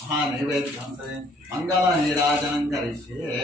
महानैवेद्यं मंगलनीराजनं करिष्ये।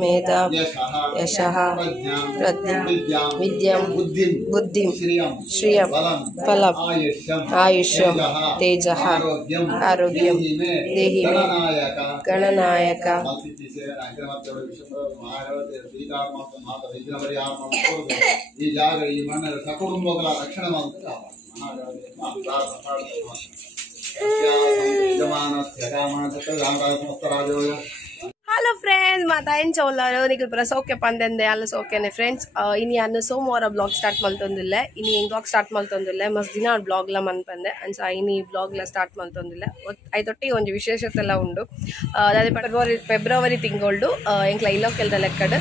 मेधा यशः विद्यां बुद्धिं श्रियं फलं आयुष्यं तेजः आरोग्यं देहि मे गणनायक Hello friends, ಮಾತಾಯಿನ್ ಚೌಲಾರು ನಿಖಿಲ್ ಪುರ ಸೌಖ್ಯ ಪಂದೆಂದೆ ಅಲ್ಲ ಸೌಖ್ಯನೆ ಫ್ರೆಂಡ್ಸ್ ಇನಿ ಅನ್ನ ಸೋಮವಾರ ಬ್ಲಾಗ್ ಸ್ಟಾರ್ಟ್ ಮಲ್ತೊಂದಿಲ್ಲ ಇನಿ ಹೆಂಗ್ ಬ್ಲಾಗ್ ಸ್ಟಾರ್ಟ್ ಮಲ್ತೊಂದಿಲ್ಲ ಮಸ್ತ್ ದಿನ ಬ್ಲಾಗ್ ಲ ಮನ್ಪಂದೆ ಅಂಚ ಇನಿ ಬ್ಲಾಗ್ ಲ ಸ್ಟಾರ್ಟ್ ಮಲ್ತೊಂದಿಲ್ಲ ಐತೊಟ್ಟಿಗೆ ಒಂದು ವಿಶೇಷತೆ ಎಲ್ಲ ಉಂಡು ಅದೇ ಫೆಬ್ರವರಿ ತಿಂಗಳು ಎಂಕ್ಲ ಇಲ್ಲೋಕೆಲ್ದ ಲೆಕ್ಕಡ್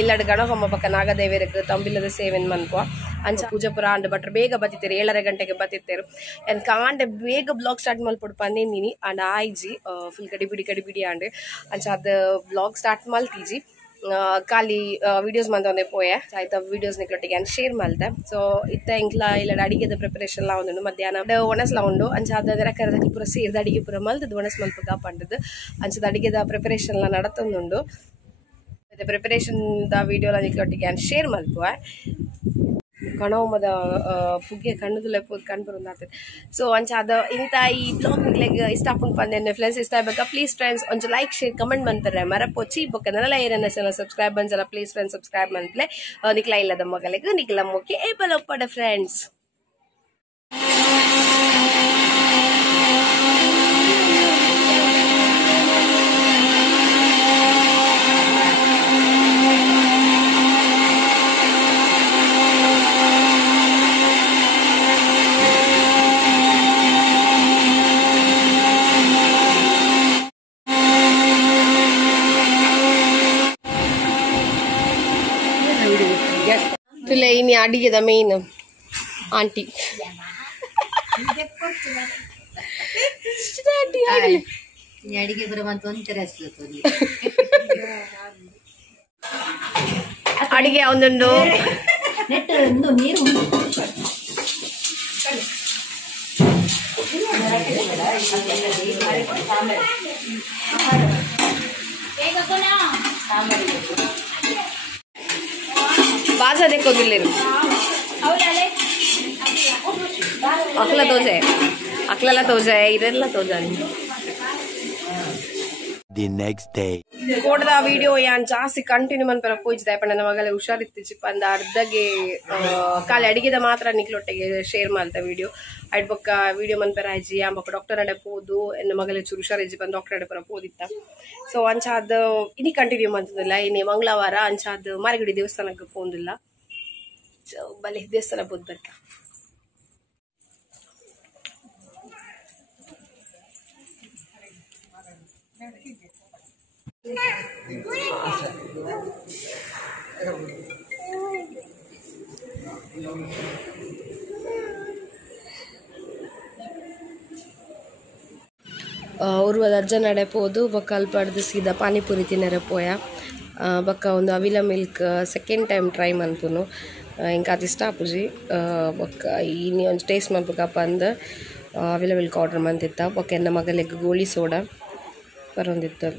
ಇಲ್ಲಡ್ ಗಣಹೊಮ್ಮ ಪಕ್ಕ ನಾಗದೇವಿಯರಿಗೆ ತಂಬಿಲ್ಲದ ಸೇವೆನ್ ಮನ್ಪುವ ಅಂಚ ಪೂಜೆ ಪುರ ಅಂಡ್ ಬಟ್ರ ಬೇಗ ಬತ್ತಿತ್ತೇರು 7:30 ಗಂಟೆಗೆ ಬತ್ತಿತ್ತೇರು ಎನ್ ಕಾಂಡೆ ಬೇಗ ಬ್ಲಾಗ್ ಸ್ಟಾರ್ಟ್ ಮಲ್ಪೊಡು ಪಂದೇನಿ ಅಂಡ್ ಆಯ್ಜಿ ಫುಲ್ ಕಡಿಬಿಡಿ ಅಂಡ್ ಅಂಚ ಅದು ಬ್ಲಾಗ್ ಸ್ಟಾರ್ಟ್ ಮಲ್ತೀಜಿ ಖಾಲಿ ವಿಡಿಯೋಸ್ ಮಂತೊಂದೆ ಪೋಯೆ ಆಯ್ತಾ ವಿಡಿಯೋಸ್ ನಿಕ್ಲೊಟ್ಟಿಗೆ ಶೇರ್ ಮಲ್ತೆ ಸೊ ಇತ್ತ ಎಂಕ್ಲ ಇಲ್ಲ ಅಡಿಗೆದ ಪ್ರಿಪರೇಷನ್ ಲ ಉಂಡು ಮಧ್ಯಾಹ್ನ ಒಣಸ್ಲ ಉಂಡು ಅಂಚ ಅದರ ಕರೆದ ಪೂರ ಸೇರಿದ ಅಡಿಗೆ ಪೂರ ಮಲ್ತದ ಒಣಸ್ ಮಲ್ಪಗ ಪಂಡದು ಅಂಚದ ಅಡಿಗೆದ ಪ್ರಿಪರೇಷನ್ ಲ ನಡತೊಂದುಂಡು ಪ್ರಿಪರೇಷನ್ ದ ವಿಡಿಯೋ ಲ ನಿಕ್ಲೊಟ್ಟಿಗೆ ಶೇರ್ ಮಲ್ಪುವ ಕಣೋಮದ ಪುಗ್ಗೆ ಕಣ್ಣುದುಲೆ ಕಣ್ಬರುಂದಾಗ್ತದೆ ಸೊ ಅಂಚ ಅದು ಇಂಥ ಈ ಬ್ಲಾಗ್ ನಿಕ್ಲೆಗೆ ಇಷ್ಟ ಹಾಕೊಂಡು ಬಂದೆ ಫ್ರೆಂಡ್ಸ್ ಇಷ್ಟ ಆಗ್ಬೇಕಾ ಪ್ಲೀಸ್ ಫ್ರೆಂಡ್ಸ್ ಒಂಚು ಲೈಕ್ ಶೇರ್ ಕಮೆಂಟ್ ಮಾಡ್ತಾರೆ ಮರಪೊಚ್ಚಿ ಬೊಕ್ಕನೆಲ್ಲ ಏನೇನ ಸಬ್ಸ್ಕ್ರೈಬ್ ಬಂಜಲ್ಲ ಪ್ಲೀಸ್ ಫ್ರೆಂಡ್ಸ್ ಸಬ್ಸ್ಕ್ರೈಬ್ ಮಾಡ್ಲೆ ನಿಕ್ಲ ಇಲ್ಲದ ಮಗಲಿಗೆ ನಿಕ್ಲ ಮುಖ್ಯ ಏಪಲ್ ಒಪ್ಪಡ ಫ್ರೆಂಡ್ಸ್ ಇನಿ ಅಡಿಗೆದ ಮೇನ್ ಆಂಟಿ ಅಡಿಗೆ ಅಡಿಗೆ ಒಂದೊಂದು ನೀರು बाजा देखो गिल्लेरू अकला तो जाए अकला तो जाए इधर तो जाए The next day. कोड दा वीडियो यान जास्ति कंटिन्यू मन पर कोई जदा पण मगले ಹುಷಾರಿತ್ತು पंद अर्धगे काल अडिगे मात्र निकलोट्टेगे शेर माल्ता वीडियो अड पक्क वीडियो मन पर आजी आम पक्क डॉक्टर अडे पोदु एन्न मगले चूर ಹುಷಾರಿಜ್ಜಿ पंद डॉक्टर अडे पर पोदित्ता सो अंचाद इनी कंटिन्यू मंतदिल्ल इनी मंगळवार अंचाद मारगडी देवस्थानक्के पोंदिल्ल सो बले देवस्थान पोद बर्क उर्वद अर्जन अडे पोदु बक्क अल्प अड्ದು सीधा पानीपूरी तिन्नरे पोया बक्क ಒಂದು ಅವಿಲ ಮಿಲ್ಕ್ ಸೆಕೆಂಡ್ ಟೈಮ್ ಟ್ರೈ ಮನ್ಪುನು ಇಂಕ ಅದು ಇಷ್ಟ ಆಪುಜಿ ಬೊಕ್ಕ ಇನಿ ಒಂದು ಟೇಸ್ಟ್ ಮನ್ಪುಗಪ್ಪ ಅಂದ ಅವಿಲ ಮಿಲ್ಕ್ ಆರ್ಡರ್ ಮಂತಿತ್ತ ಬೊಕ್ಕ ಎನ್ನ ಮಗಲಿಗೆ ಗೋಳಿ ಸೋಡಾ ಬರೊಂದಿತ್ತು